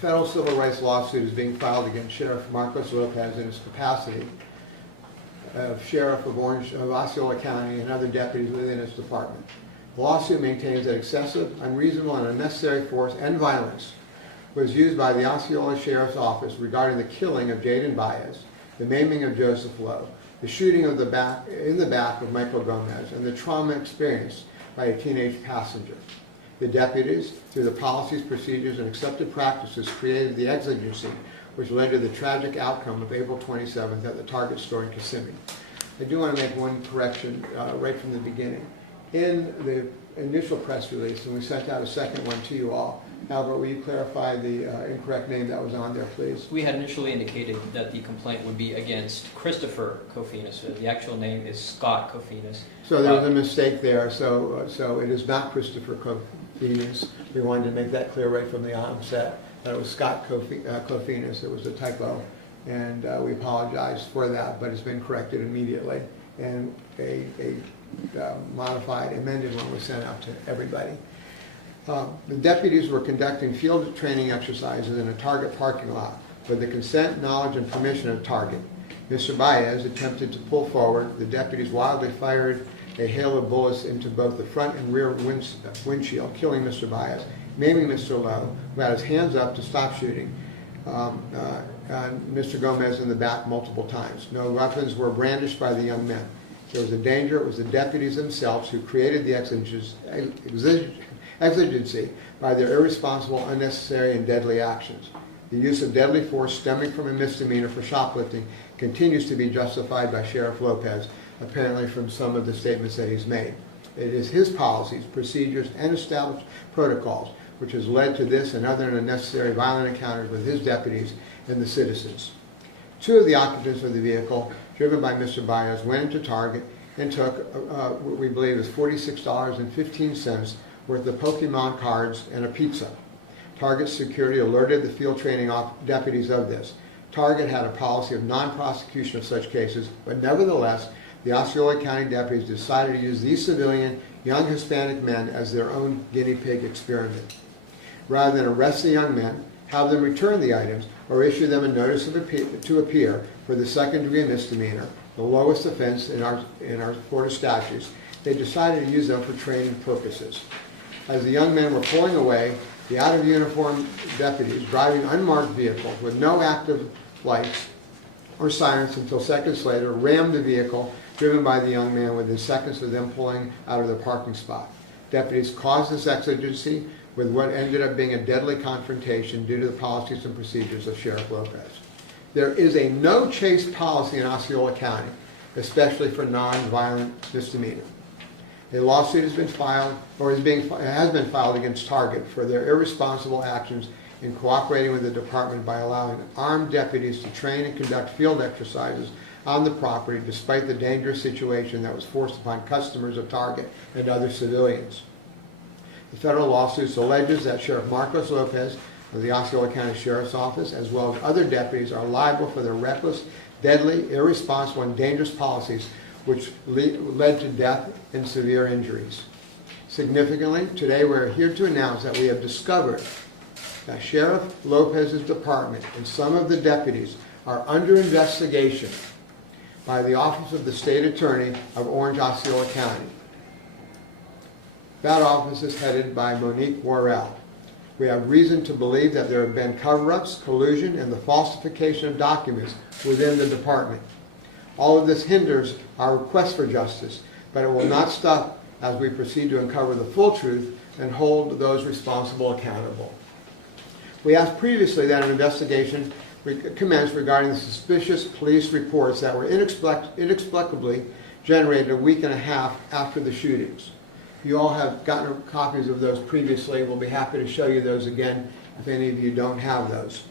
federal civil rights lawsuit is being filed against Sheriff Marcos Lopez in his capacity of Sheriff of Osceola County and other deputies within his department. The lawsuit maintains that excessive, unreasonable, and unnecessary force and violence was used by the Osceola Sheriff's Office regarding the killing of Jaden Baez, the maiming of Joseph Lowe, the shooting of in the back of Michael Gomez, and the trauma experienced by a teenage passenger. The deputies, through the policies, procedures, and accepted practices, created the exigency which led to the tragic outcome of April 27th at the Target store in Kissimmee. I do want to make one correction right from the beginning. In the initial press release, and we sent out a second one to you all, Albert, will you clarify the incorrect name that was on there, please? We had initially indicated that the complaint would be against Christopher Kofinas. The actual name is Scott Kofinas. So there was a mistake there. So it is not Christopher Kofinas. We wanted to make that clear right from the onset. That it was Scott Kofinas. It was a typo, and we apologize for that, but it's been corrected immediately, and a modified, amended one was sent out to everybody. The deputies were conducting field training exercises in a Target parking lot with the consent, knowledge, and permission of Target. Mr. Baez attempted to pull forward. The deputies wildly fired a hail of bullets into both the front and rear windshield, killing Mr. Baez, maiming Mr. Lowe, who had his hands up to stop shooting, Mr. Gomez in the back multiple times. No weapons were brandished by the young men. There was a danger. It was the deputies themselves who created the exigency by their irresponsible, unnecessary, and deadly actions. The use of deadly force stemming from a misdemeanor for shoplifting continues to be justified by Sheriff Lopez, apparently from some of the statements that he's made. It is his policies, procedures, and established protocols which has led to this and other unnecessary violent encounters with his deputies and the citizens. Two of the occupants of the vehicle, driven by Mr. Baez, went into Target and took what we believe is $46.15 worth of Pokemon cards and a pizza. Target security alerted the field training deputies of this. Target had a policy of non-prosecution of such cases, but nevertheless, the Osceola County deputies decided to use these civilian, young Hispanic men as their own guinea pig experiment. Rather than arrest the young men, have them return the items, or issue them a notice to appear for the second-degree misdemeanor, the lowest offense in our Florida statutes, they decided to use them for training purposes. As the young men were pulling away, the out-of-uniform deputies, driving unmarked vehicles with no active lights or sirens until seconds later, rammed the vehicle driven by the young man within seconds of them pulling out of the parking spot. Deputies caused this exigency with what ended up being a deadly confrontation due to the policies and procedures of Sheriff Lopez. There is a no-chase policy in Osceola County, especially for non-violent misdemeanor. A lawsuit has been filed, or has been filed against Target for their irresponsible actions in cooperating with the department by allowing armed deputies to train and conduct field exercises on the property despite the dangerous situation that was forced upon customers of Target and other civilians. The federal lawsuit alleges that Sheriff Marcos Lopez of the Osceola County Sheriff's Office, as well as other deputies, are liable for their reckless, deadly, irresponsible, and dangerous policies which led to death and severe injuries. Significantly, today we are here to announce that we have discovered that Sheriff Lopez's department and some of the deputies are under investigation by the Office of the State Attorney of Orange Osceola County. That office is headed by Monique Worrell. We have reason to believe that there have been cover-ups, collusion, and the falsification of documents within the department. All of this hinders our request for justice, but it will not stop as we proceed to uncover the full truth and hold those responsible accountable. We asked previously that an investigation commenced regarding the suspicious police reports that were inexplicably generated a week and a half after the shootings. You all have gotten copies of those previously. We'll be happy to show you those again if any of you don't have those.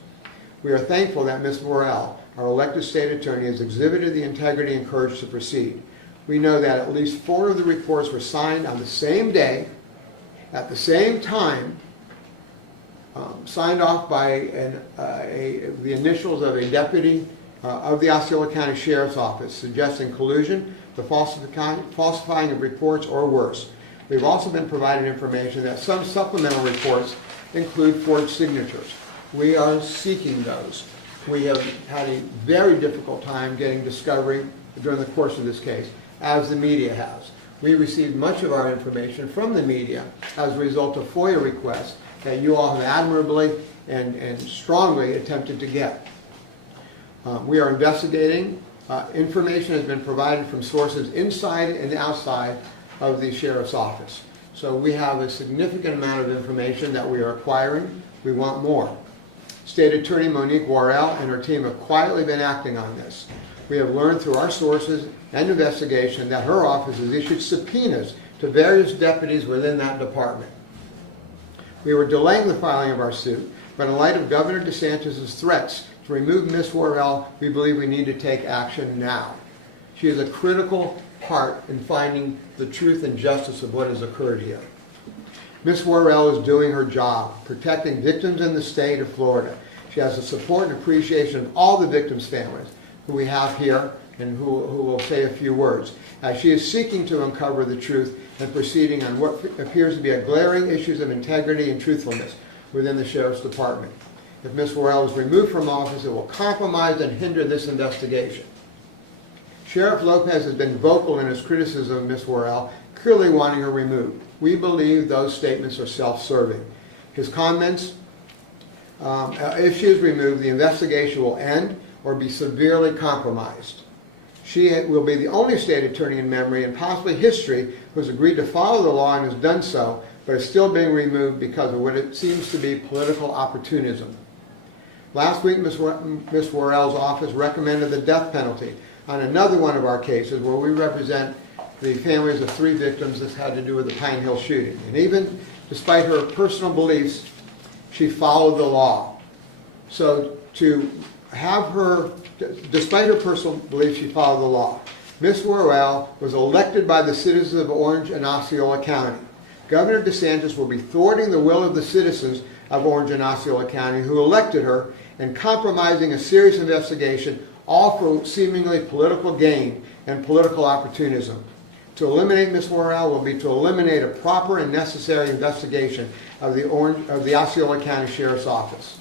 We are thankful that Ms. Morrell, our elected state attorney, has exhibited the integrity and courage to proceed. We know that at least 4 of the reports were signed on the same day, at the same time, signed off by the initials of a deputy of the Osceola County Sheriff's Office, suggesting collusion, the falsifying of reports, or worse. We've also been provided information that some supplemental reports include forged signatures. We are seeking those. We have had a very difficult time getting discovery during the course of this case, as the media has. We received much of our information from the media as a result of FOIA requests that you all have admirably and strongly attempted to get. We are investigating. Information has been provided from sources inside and outside of the Sheriff's Office. So we have a significant amount of information that we are acquiring. We want more. State Attorney Monique Worrell and her team have quietly been acting on this. We have learned through our sources and investigation that her office has issued subpoenas to various deputies within that department. We were delaying the filing of our suit, but in light of Governor DeSantis' threats to remove Ms. Worrell, we believe we need to take action now. She is a critical part in finding the truth and justice of what has occurred here. Ms. Worrell is doing her job, protecting victims in the state of Florida. She has the support and appreciation of all the victims' families who we have here and who will say a few words, as she is seeking to uncover the truth and proceeding on what appears to be a glaring issues of integrity and truthfulness within the Sheriff's Department. If Ms. Worrell is removed from office, it will compromise and hinder this investigation. Sheriff Lopez has been vocal in his criticism of Ms. Worrell, clearly wanting her removed. We believe those statements are self-serving. His comments, if she is removed, the investigation will end or be severely compromised. She will be the only state attorney in memory and possibly history who has agreed to follow the law and has done so, but is still being removed because of what it seems to be political opportunism. Last week, Ms. Worrell's office recommended the death penalty on another one of our cases where we represent the families of 3 victims that had to do with the Pine Hill shooting. And even despite her personal beliefs, she followed the law. So to have her, despite her personal beliefs, she followed the law. Ms. Worrell was elected by the citizens of Orange and Osceola County. Governor DeSantis will be thwarting the will of the citizens of Orange and Osceola County who elected her and compromising a serious investigation, all for seemingly political gain and political opportunism. To eliminate Ms. Worrell will be to eliminate a proper and necessary investigation of the Osceola County Sheriff's Office.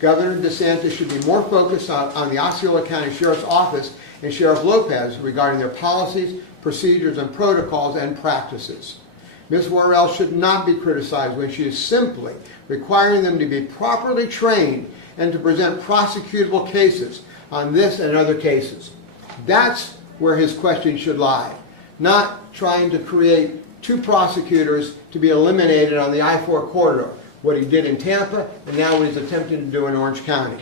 Governor DeSantis should be more focused on the Osceola County Sheriff's Office and Sheriff Lopez regarding their policies, procedures, and protocols and practices. Ms. Worrell should not be criticized when she is simply requiring them to be properly trained and to present prosecutable cases on this and other cases. That's where his question should lie, not trying to create 2 prosecutors to be eliminated on the I-4 corridor, what he did in Tampa and now what he's attempting to do in Orange County.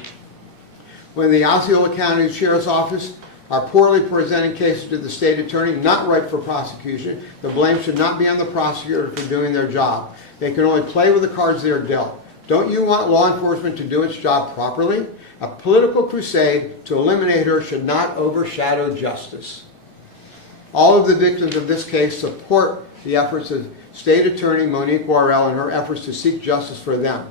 When the Osceola County Sheriff's Office are poorly presenting cases to the state attorney, not ripe for prosecution, the blame should not be on the prosecutor for doing their job. They can only play with the cards they are dealt. Don't you want law enforcement to do its job properly? A political crusade to eliminate her should not overshadow justice. All of the victims of this case support the efforts of State Attorney Monique Worrell and her efforts to seek justice for them,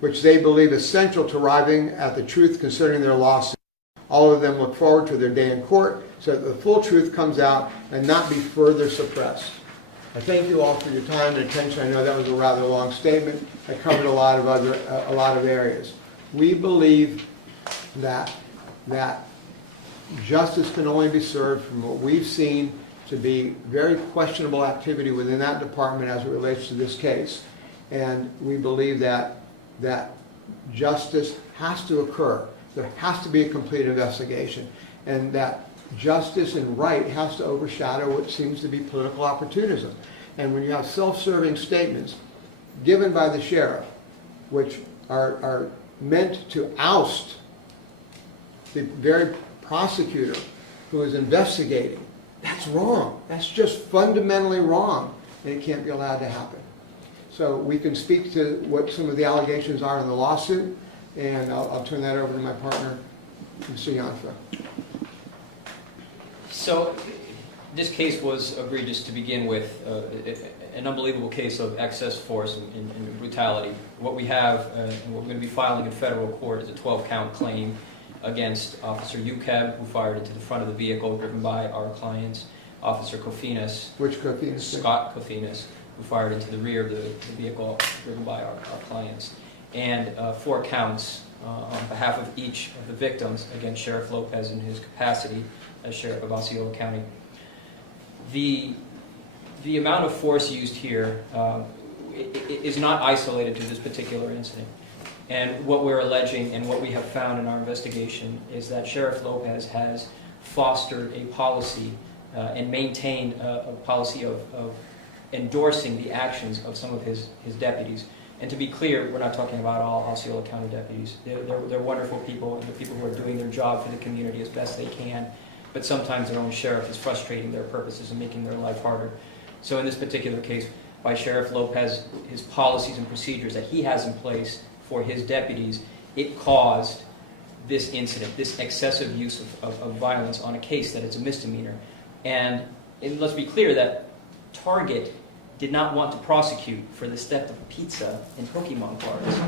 which they believe essential to arriving at the truth concerning their lawsuit. All of them look forward to their day in court so that the full truth comes out and not be further suppressed. I thank you all for your time and attention. I know that was a rather long statement. I covered a lot of areas. We believe that justice can only be served from what we've seen to be very questionable activity within that department as it relates to this case. And we believe that justice has to occur. There has to be a complete investigation. And that justice and right has to overshadow what seems to be political opportunism. And when you have self-serving statements given by the sheriff, which are meant to oust the very prosecutor who is investigating, that's wrong. That's just fundamentally wrong, and it can't be allowed to happen. So we can speak to what some of the allegations are in the lawsuit, and I'll turn that over to my partner, Mr. Yanfa. So this case was egregious to begin with, an unbelievable case of excess force and brutality. What we have, and what we're going to be filing in federal court, is a 12-count claim against Officer Ukeb, who fired into the front of the vehicle driven by our clients, Officer Kofinas. Which Kofinas? Scott Kofinas, who fired into the rear of the vehicle driven by our clients. and 4 counts on behalf of each of the victims against Sheriff Lopez in his capacity as Sheriff of Osceola County. The amount of force used here is not isolated to this particular incident. And what we're alleging and what we have found in our investigation is that Sheriff Lopez has fostered a policy and maintained a policy of endorsing the actions of some of his deputies. And to be clear, we're not talking about all Osceola County deputies. They're wonderful people, and they're people who are doing their job for the community as best they can. But sometimes their own sheriff is frustrating their purposes and making their life harder. So in this particular case, by Sheriff Lopez, his policies and procedures that he has in place for his deputies, it caused this incident, this excessive use of violence on a case that it's a misdemeanor. And let's be clear that Target did not want to prosecute for the theft of pizza and Pokemon cards.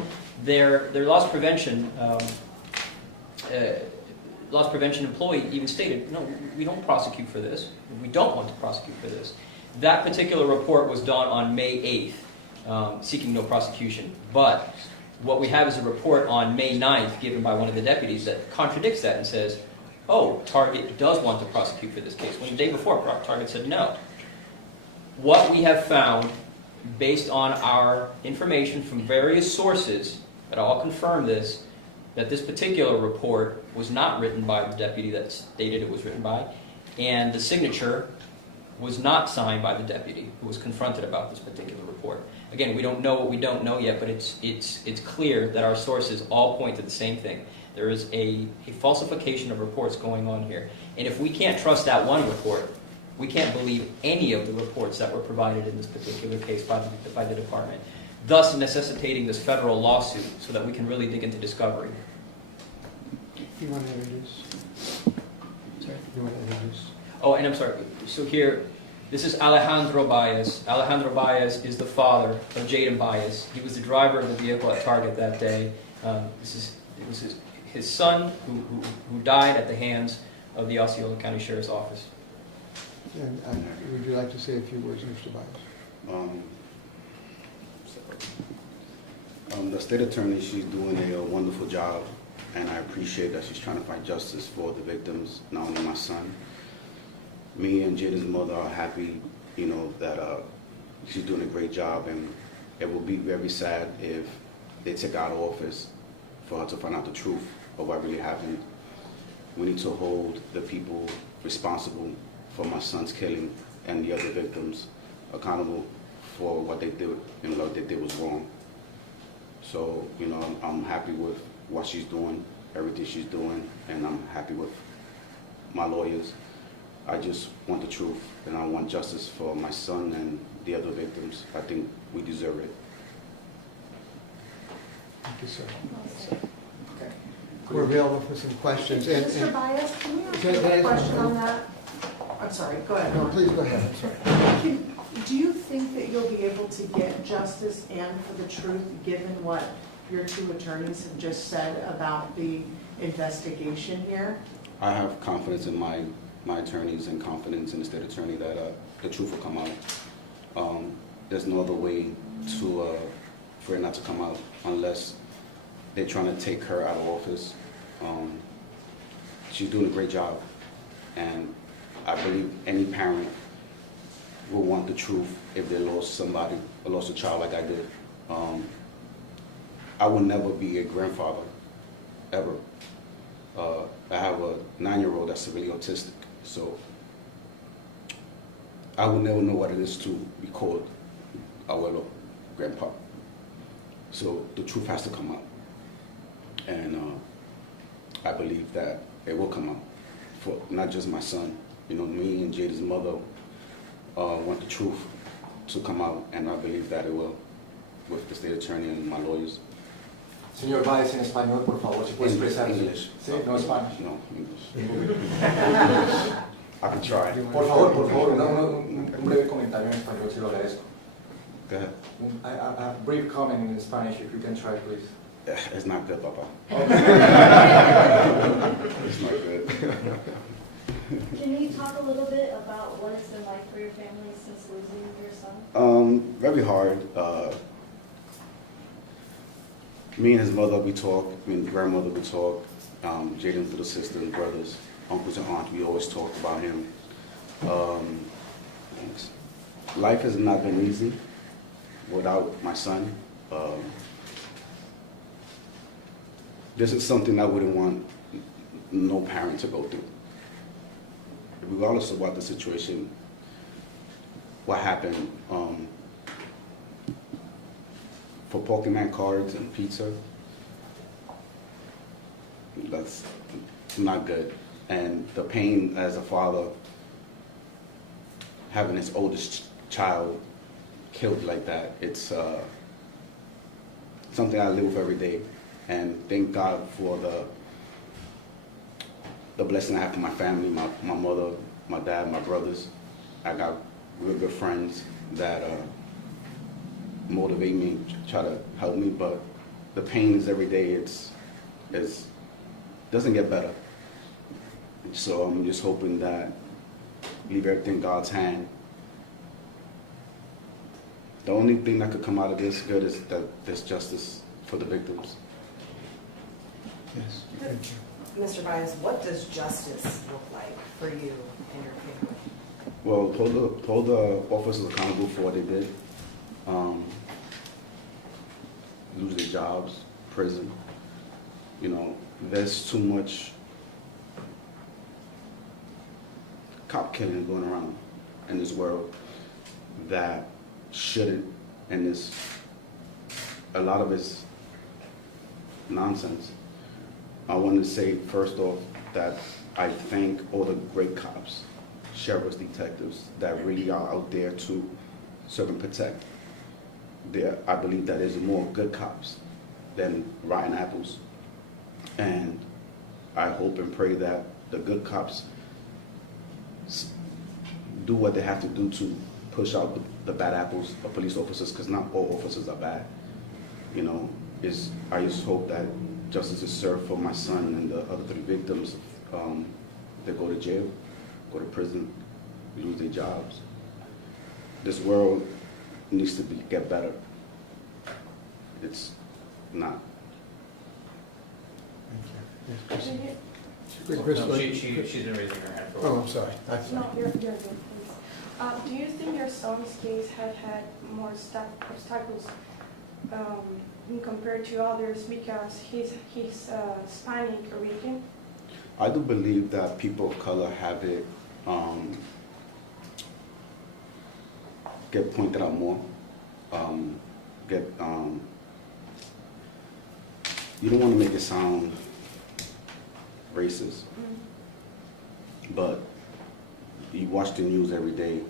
Their loss prevention employee even stated, no, we don't prosecute for this. We don't want to prosecute for this. That particular report was done on May 8th, seeking no prosecution. But what we have is a report on May 9th given by one of the deputies that contradicts that and says, oh, Target does want to prosecute for this case, when the day before Target said no. What we have found, based on our information from various sources that all confirm this, that this particular report was not written by the deputy that stated it was written by, and the signature was not signed by the deputy who was confronted about this particular report. Again, we don't know what we don't know yet, but it's clear that our sources all point to the same thing. There is a falsification of reports going on here. And if we can't trust that one report, we can't believe any of the reports that were provided in this particular case by the department, thus necessitating this federal lawsuit so that we can really dig into discovery. You want to introduce? Sorry? You want to introduce? Oh, and I'm sorry. So here, this is Alejandro Baez. Alejandro Baez is the father of Jaden Baez. He was the driver of the vehicle at Target that day. It was his son who died at the hands of the Osceola County Sheriff's Office. And would you like to say a few words, Mr. Baez? The state attorney, she's doing a wonderful job, and I appreciate that she's trying to find justice for the victims, not only my son. Me and Jaden's mother are happy, that she's doing a great job, and it will be very sad if they take her out of office for her to find out the truth of what really happened. We need to hold the people responsible for my son's killing and the other victims accountable for what they did, what they did was wrong. So, I'm happy with what she's doing, everything she's doing, and I'm happy with my lawyers. I just want the truth, and I want justice for my son and the other victims. I think we deserve it. Thank you, sir. Okay. We're available for some questions. Mr. Baez, can we ask you Can I a ask question one? on that? I'm sorry, go ahead. No, please go ahead. I'm sorry. Do you think that you'll be able to get justice and for the truth, given what your two attorneys have just said about the investigation here? I have confidence in my attorneys and confidence in the state attorney that the truth will come out. There's no other way for it not to come out unless they're trying to take her out of office. She's doing a great job, and I believe any parent will want the truth if they lost somebody or lost a child like I did. I will never be a grandfather, ever. I have a 9-year-old that's severely autistic, so I will never know what it is to be called abuelo, grandpa. So the truth has to come out, and I believe that it will come out for not just my son. Me and Jaden's mother want the truth to come out, and I believe that it will, with the state attorney and my lawyers. Señor Baez, en español, por favor, si puede expresar. English. Sí, no Spanish. No, English. I can try. Por favor, un breve comentario en español, si lo agradezco. Go ahead. A brief comment in Spanish, if you can try, please. It's not good, Papa. It's not good. Can you talk a little bit about what it's been like for your family since losing your son? Very hard. Me and his mother, we talk. Me and grandmother, we talk. Jaden's little sister and brothers, uncles and aunts, we always talked about him. Life has not been easy without my son. This is something I wouldn't want no parent to go through. Regardless of what the situation, what happened, for Pokemon cards and pizza, that's not good. And the pain as a father, having his oldest child killed like that, it's something I live with every day. And thank God for the blessing I have for my family, my mother, my dad, my brothers. I got real good friends that motivate me, try to help me, but the pain is every day. It doesn't get better. So I'm just hoping that leave everything in God's hand. The only thing that could come out of this good is that there's justice for the victims. Yes. Thank you. Mr. Baez, what does justice look like for you and your family? Well, hold the officers accountable for what they did. Lose their jobs, prison. You know, there's too much cop killing going around in this world that shouldn't, and a lot of it's nonsense. I want to say first off that I thank all the great cops, sheriffs, detectives that really are out there to serve and protect. I believe that there's more good cops than rotten apples. And I hope and pray that the good cops do what they have to do to push out the bad apples of police officers, because not all officers are bad. You know, I just hope that justice is served for my son and the other 3 victims. They go to jail, go to prison, lose their jobs. This world needs to get better. It's not. Thank you. Yes, Chris. No, Chris, she's been raising her hand for a Oh, while. I'm sorry. No, you're good, please. Do you think your son's case had more obstacles compared to others because he's Hispanic or Rican? I do believe that people of color have it, get pointed out more, you don't want to make it sound racist, but you watch the news every day,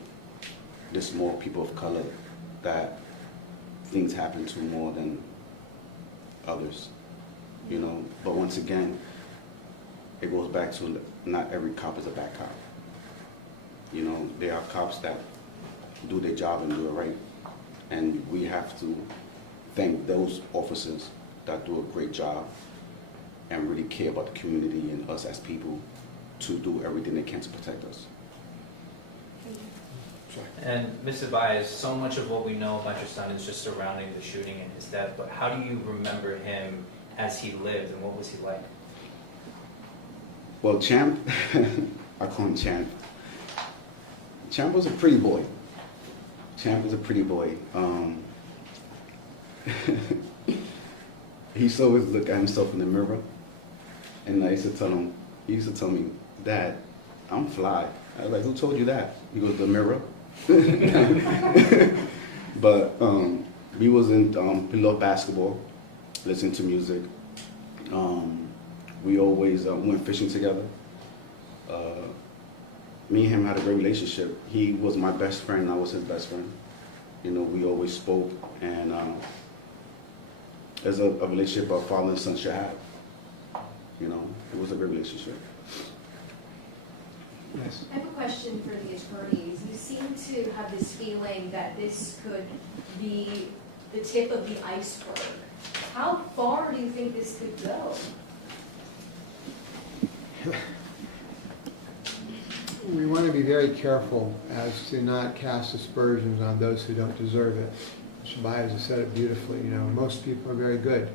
there's more people of color that things happen to more than others, you know. But once again, it goes back to not every cop is a bad cop. You know, there are cops that do their job and do it right. And we have to thank those officers that do a great job and really care about the community and us as people to do everything they can to protect us. And Mr. Baez, so much of what we know about your son is just surrounding the shooting and his death, but how do you remember him as he lived and what was he like? Well, Champ, I call him Champ. Champ was a pretty boy. Champ was a pretty boy. He used to always look at himself in the mirror, and he used to tell me, Dad, I'm fly. I was like, who told you that? He goes, the mirror. But we was we loved basketball, listening to music. We always went fishing together. Me and him had a great relationship. He was my best friend, I was his best friend. You know, we always spoke, and there's a relationship a father and son should have. You know, it was a great relationship. Yes. I have a question for the attorneys. You seem to have this feeling that this could be the tip of the iceberg. How far do you think this could go? We want to be very careful as to not cast aspersions on those who don't deserve it. Mr. Baez has said it beautifully. You know, most people are very good,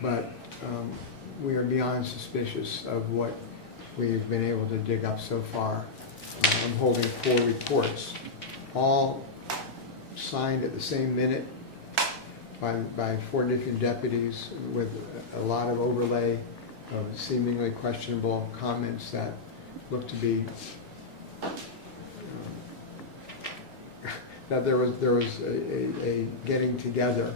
but we are beyond suspicious of what we've been able to dig up so far. I'm holding 4 reports, all signed at the same minute by 4 different deputies with a lot of overlay of seemingly questionable comments that look to be that there was a getting together.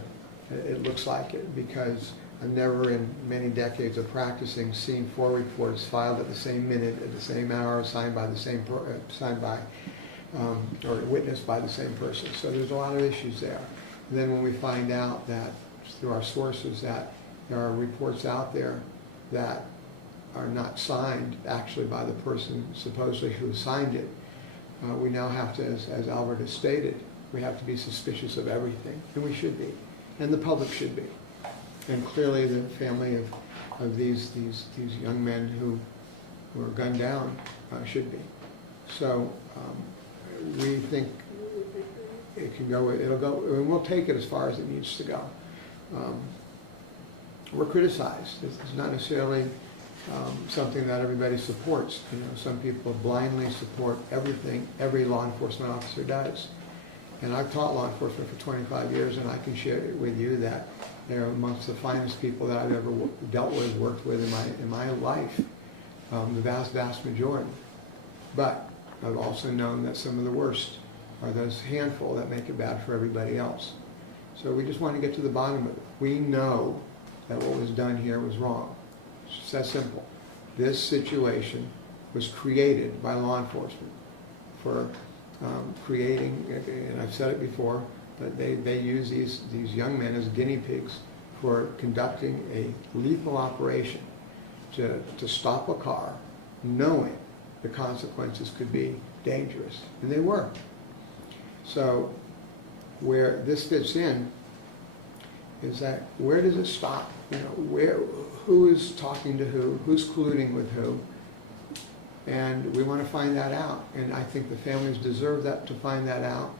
It looks like it, because I've never in many decades of practicing seen 4 reports filed at the same minute, at the same hour, signed by the same or witnessed by the same person. So there's a lot of issues there. And then when we find out that through our sources that there are reports out there that are not signed actually by the person supposedly who signed it, we now have to, as Albert has stated, we have to be suspicious of everything, and we should be, and the public should be. And clearly the family of these young men who were gunned down should be. So we think it can go, it'll go, and we'll take it as far as it needs to go. We're criticized. It's not necessarily something that everybody supports. You know, some people blindly support everything every law enforcement officer does. And I've taught law enforcement for 25 years, and I can share with you that they're amongst the finest people that I've ever dealt with, worked with in my life, the vast majority. But I've also known that some of the worst are those handful that make it bad for everybody else. So we just want to get to the bottom of it. We know that what was done here was wrong. It's just that simple. This situation was created by law enforcement for creating, and I've said it before, but they use these young men as guinea pigs for conducting a lethal operation to stop a car, knowing the consequences could be dangerous, and they were. So where this fits in is that where does it stop? You know, who is talking to who, who's colluding with who, and we want to find that out. And I think the families deserve that, to find that out.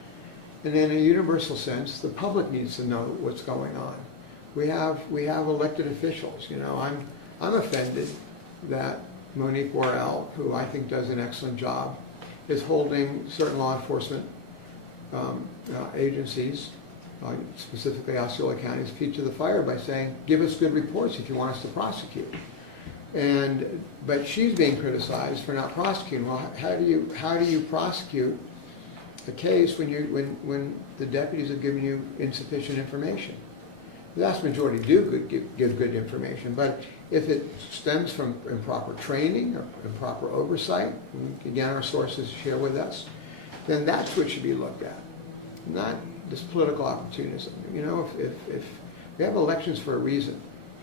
And in a universal sense, the public needs to know what's going on. We have elected officials. You know, I'm offended that Monique Worrell, who I think does an excellent job, is holding certain law enforcement agencies, specifically Osceola County's feet to the fire by saying, give us good reports if you want us to prosecute. But she's being criticized for not prosecuting. Well, how do you prosecute a case when the deputies have given you insufficient information? The vast majority do give good information, but if it stems from improper training or improper oversight, again our sources share with us, then that's what should be looked at, not this political opportunism. You know, if we have elections for a reason,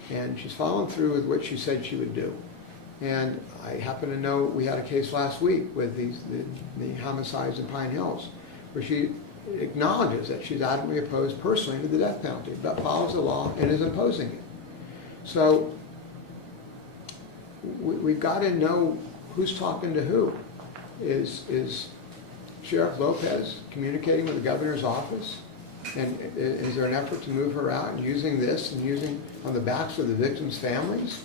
and she's following through with what she said she would do. And I happen to know we had a case last week with the homicides in Pine Hills, where she acknowledges that she's adamantly opposed personally to the death penalty, but follows the law and is imposing it. So we've got to know who's talking to who. Is Sheriff Lopez communicating with the governor's office? And is there an effort to move her out and using this and using on the backs of the victims' families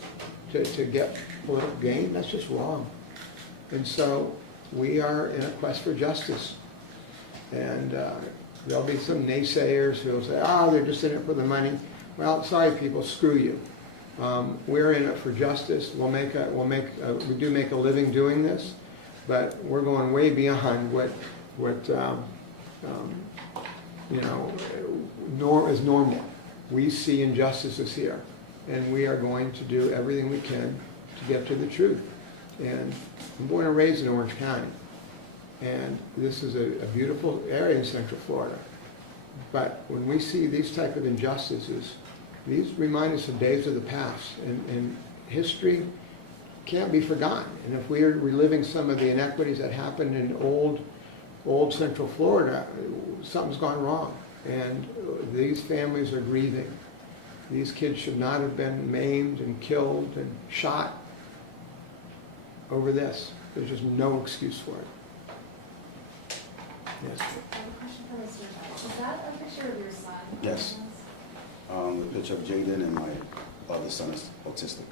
to get political gain? That's just wrong. And so we are in a quest for justice. And there'll be some naysayers who will say, oh, they're just in it for the money. Well, sorry people, screw you. We're in it for justice. We do make a living doing this, but we're going way beyond what you know, is normal. We see injustices here, and we are going to do everything we can to get to the truth. And I'm born and raised in Orange County, and this is a beautiful area in Central Florida. But when we see these type of injustices, these remind us of days of the past, and history can't be forgotten. And if we are reliving some of the inequities that happened in old Central Florida, something's gone wrong, and these families are grieving. These kids should not have been maimed and killed and shot over this. There's just no excuse for it. Yes. I have a question for Mr. Is that a picture of your son? Yes. The picture of Jaden and my other son is autistic.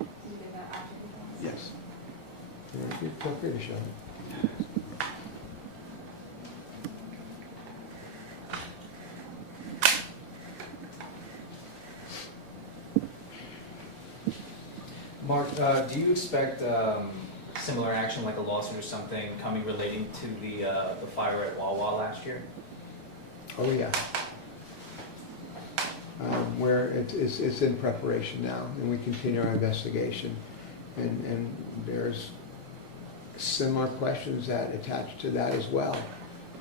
You did that after the process? Yes. Feel free to show it. Mark, do you expect similar action, like a lawsuit or something, coming relating to the fire at Wawa last year? Oh, yeah. Where it's in preparation now, and we continue our investigation. And there's similar questions that attach to that as well.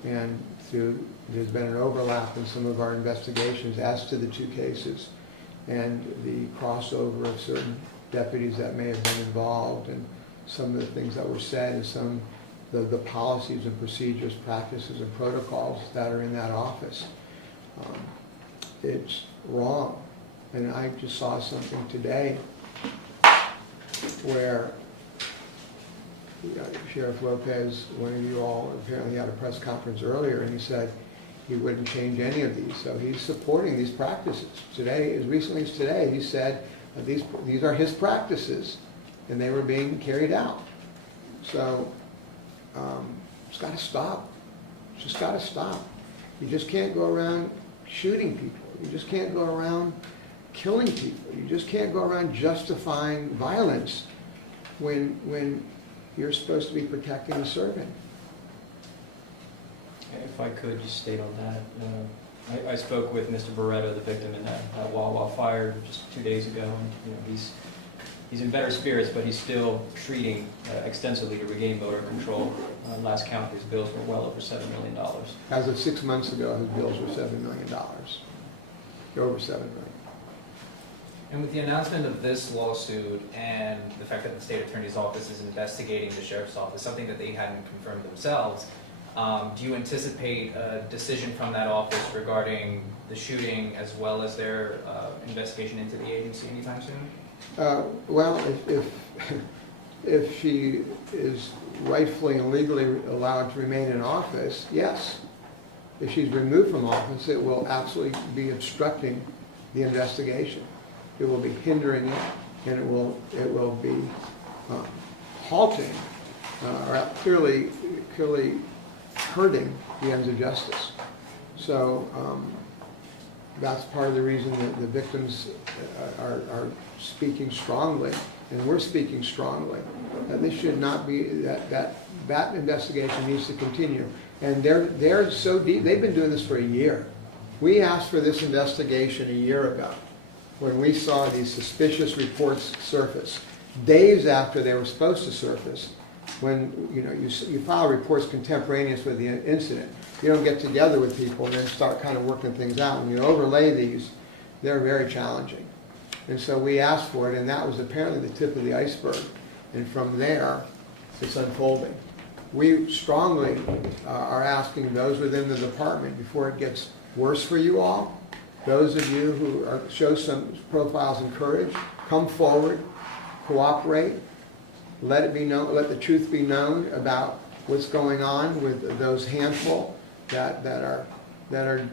And there's been an overlap in some of our investigations as to the two cases, and the crossover of certain deputies that may have been involved, and some of the things that were said, and some the policies and procedures, practices and protocols that are in that office. It's wrong. And I just saw something today where Sheriff Lopez, one of you all, apparently had a press conference earlier, and he said he wouldn't change any of these. So he's supporting these practices. Today, as recently as today, he said that these are his practices, and they were being carried out. So it's got to stop. It's just got to stop. You just can't go around shooting people. You just can't go around killing people. You just can't go around justifying violence when you're supposed to be protecting the servant. If I could just state on that, I spoke with Mr. Barreto, the victim in that Wawa fire, just 2 days ago, and he's in better spirits, but he's still treating extensively to regain motor control. Last count, his bills were well over $7 million. As of 6 months ago, his bills were $7 million. Over $7 million. And with the announcement of this lawsuit and the fact that the state attorney's office is investigating the sheriff's office, something that they hadn't confirmed themselves, do you anticipate a decision from that office regarding the shooting as well as their investigation into the agency anytime soon? Well, if she is rightfully and legally allowed to remain in office, yes. If she's removed from office, it will absolutely be obstructing the investigation. It will be hindering it, and it will be halting or clearly hurting the ends of justice. So that's part of the reason that the victims are speaking strongly, and we're speaking strongly, that this should not be, that investigation needs to continue. And they're so deep, they've been doing this for a year. We asked for this investigation a year ago when we saw these suspicious reports surface. Days after they were supposed to surface, when you file reports contemporaneous with the incident. You don't get together with people and then start kind of working things out. When you overlay these, they're very challenging. And so we asked for it, and that was apparently the tip of the iceberg. And from there, it's unfolding. We strongly are asking those within the department, before it gets worse for you all, those of you who show some profiles and courage, come forward, cooperate, let it be known, let the truth be known about what's going on with those handful that are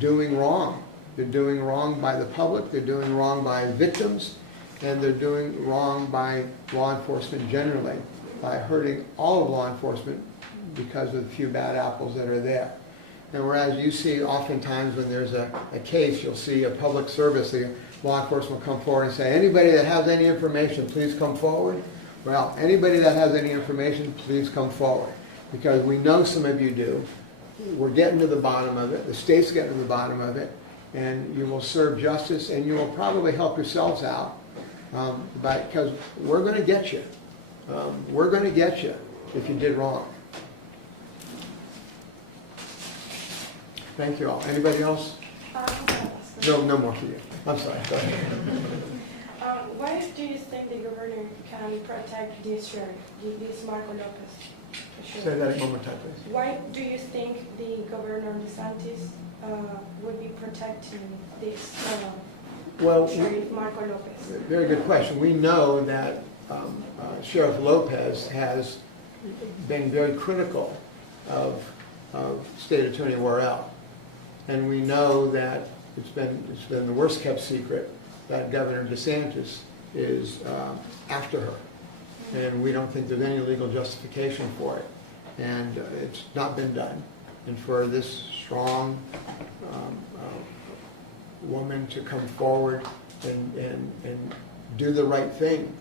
doing wrong. They're doing wrong by the public, they're doing wrong by victims, and they're doing wrong by law enforcement generally, by hurting all of law enforcement because of the few bad apples that are there. And whereas you see oftentimes when there's a case, you'll see a public service, the law enforcement will come forward and say, anybody that has any information, please come forward. Well, anybody that has any information, please come forward. Because we know some of you do. We're getting to the bottom of it. The state's getting to the bottom of it. And you will serve justice, and you will probably help yourselves out. Because we're going to get you. We're going to get you if you did wrong. Thank you all. Anybody else? No more for you. I'm sorry. Go ahead. Why do you think the governor can protect this sheriff, this Marco Lopez? Say that one more time, please. Why do you think the governor DeSantis would be protecting this sheriff Marco Lopez? Very good question. We know that Sheriff Lopez has been very critical of State Attorney Worrell. And we know that it's been the worst kept secret that Governor DeSantis is after her. And we don't think there's any legal justification for it. And it's not been done. And for this strong woman to come forward and do the right thing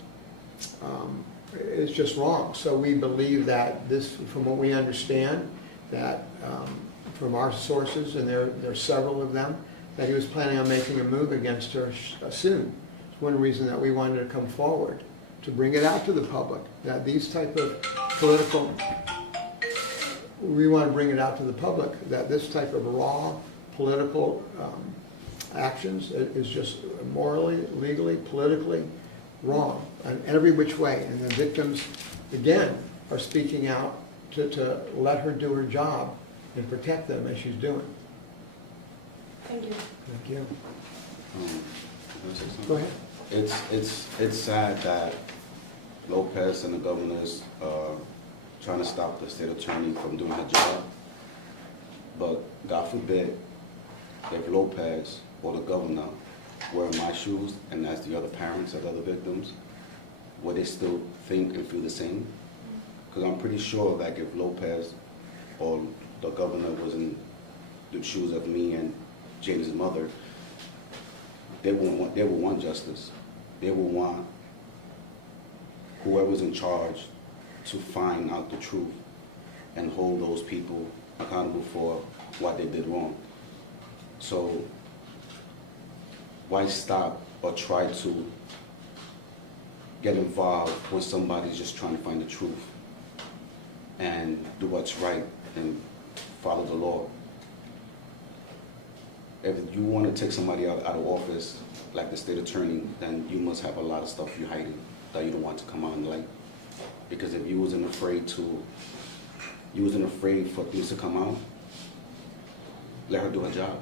is just wrong. So we believe that this, from what we understand, that from our sources, and there are several of them, that he was planning on making a move against her soon. It's one reason that we wanted to come forward, to bring it out to the public, that these type of political, we want to bring it out to the public, that this type of raw political actions is just morally, legally, politically wrong in every which way. And the victims, again, are speaking out to let her do her job and protect them as she's doing. Thank you. Thank you. Can I say something? Go ahead. It's sad that Lopez and the governors are trying to stop the state attorney from doing her job. But God forbid, if Lopez or the governor were in my shoes and as the other parents of the other victims, would they still think and feel the same? Because I'm pretty sure like if Lopez or the governor was in the shoes of me and James' mother, they would want justice. They would want whoever's in charge to find out the truth and hold those people accountable for what they did wrong. So why stop or try to get involved when somebody's just trying to find the truth and do what's right and follow the law? If you want to take somebody out of office, like the state attorney, then you must have a lot of stuff you're hiding that you don't want to come out in the light. Because if you wasn't afraid for things to come out, let her do her job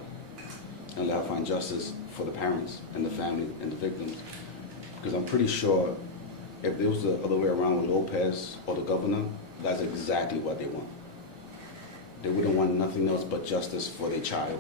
and let her find justice for the parents and the family and the victims. Because I'm pretty sure if it was the other way around with Lopez or the governor, that's exactly what they want. They wouldn't want nothing else but justice for their child.